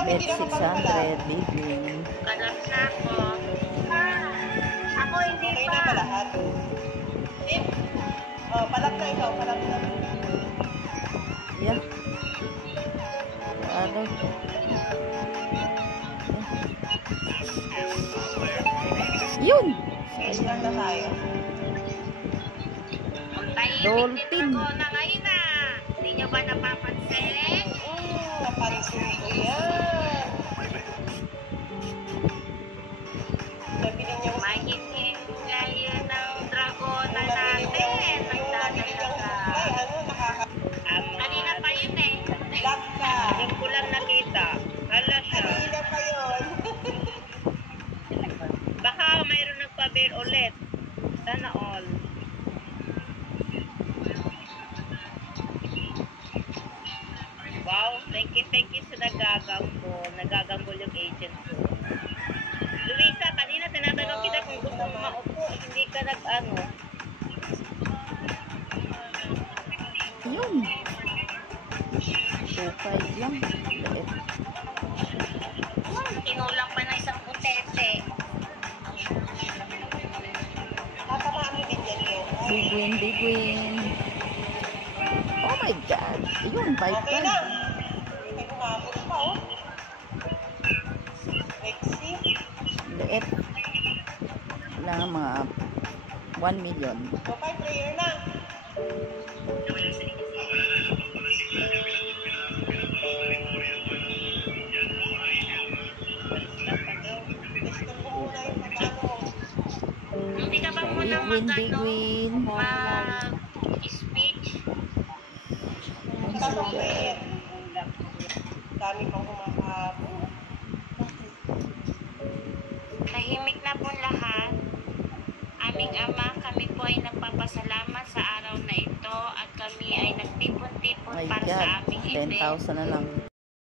Bet 600, big win. Kalap na ako. Ako hindi Okay pa. na ba lahat? Sim? Oh, palak na ikaw, palak na. Yeah. Ano? Yun! Face lang na tayo. Ang tahimik Dolphin. din ako na ngayon ah. Hindi nyo ba napapansin? Napansin ko yan. Nabili niya yung Mahingin ngayon ng dragona natin. nabili niyang Nagdadalaga. supply, ano, Kanina pa yun eh. Black ka. Yung ko lang nakita. Hala siya. Kanina pa yun. Baka mayroon nagpa-bear ulit. Sana all. Wow, thank you sa nagagambol. Nagagambol yung agent ko. Luisa, kanina tinatanong kita kung gusto mo maupo. Hindi ka nag-ano. Yun. 2.5 lang. Liit. Kinulang pa ng isang putete. Tatamaan mo din yan yun. Big win, big win. Oh my God. Yun, 5.5. Okay na. Hindi ko umabot pa, oh. Rexy. Liit. Lang mga 1 million. So, 5 prayer na. Gusto ko muna yung pagkano mo. Hindi ka ba muna Big win, big mag-ano? win. Mag-speech? Tatong prayer. Dami pang kumakapo. Tahimik na po lahat. Aming Ama, kami po ay nagpapasalamat sa araw na ito at kami ay nagtipon-tipon My para sa God. aming event. 10,000 na lang.